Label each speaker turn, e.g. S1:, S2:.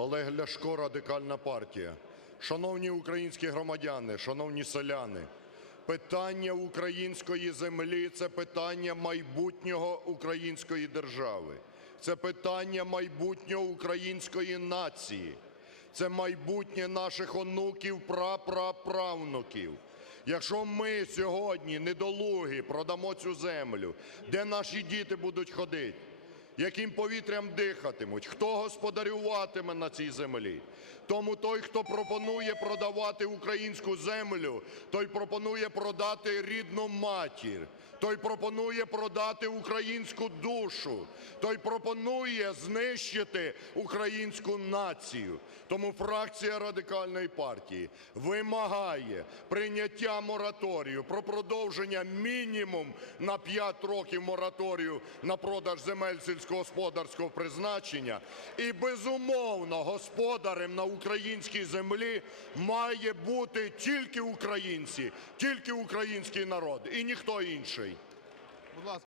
S1: Олег Ляшко, Радикальна партія. Шановні українські громадяни, шановні селяни, питання української землі – це питання майбутнього української держави, це питання майбутнього української нації, це майбутнє наших онуків, прапраправнуків. Якщо ми сьогодні, недолугі, продамо цю землю, де наші діти будуть ходити? Яким повітрям дихатимуть, хто господарюватиме на цій землі. Тому той, хто пропонує продавати українську землю, той пропонує продати рідну матір, той пропонує продати українську душу, той пропонує знищити українську націю. Тому фракція Радикальної партії вимагає прийняття мораторію про продовження мінімум на 5 років мораторію на продаж земель сільськогосподарського призначення. І, безумовно, господарем на українській землі має бути тільки українці, тільки український народ і ніхто інший.